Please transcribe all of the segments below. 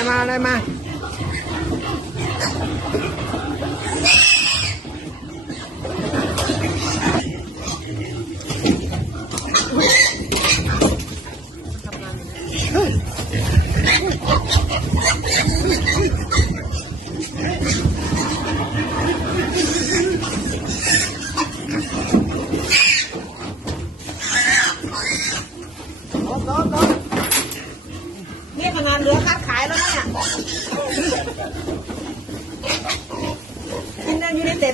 ได้มาได้มา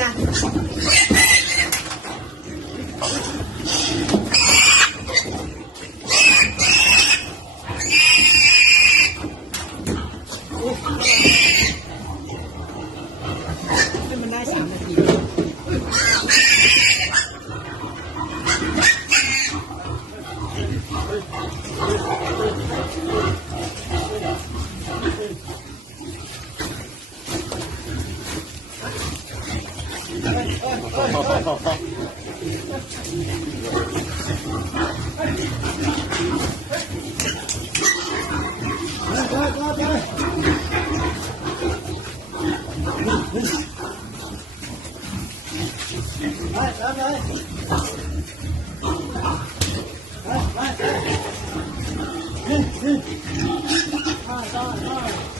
ca 来来来，はい、はい。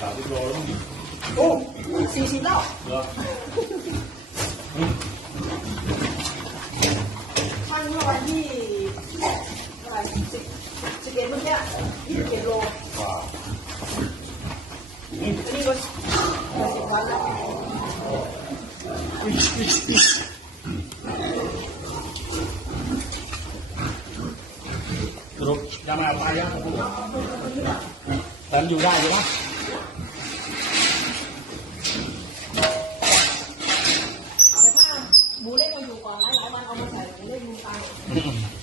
打这个了吗？哦，行行道。是吧？嗯。欢迎老板你，老板这这给弄点，一给肉。啊。嗯。这个我喜欢的。哦。được ra mà ba giá tận dù ra vậy đó 그래.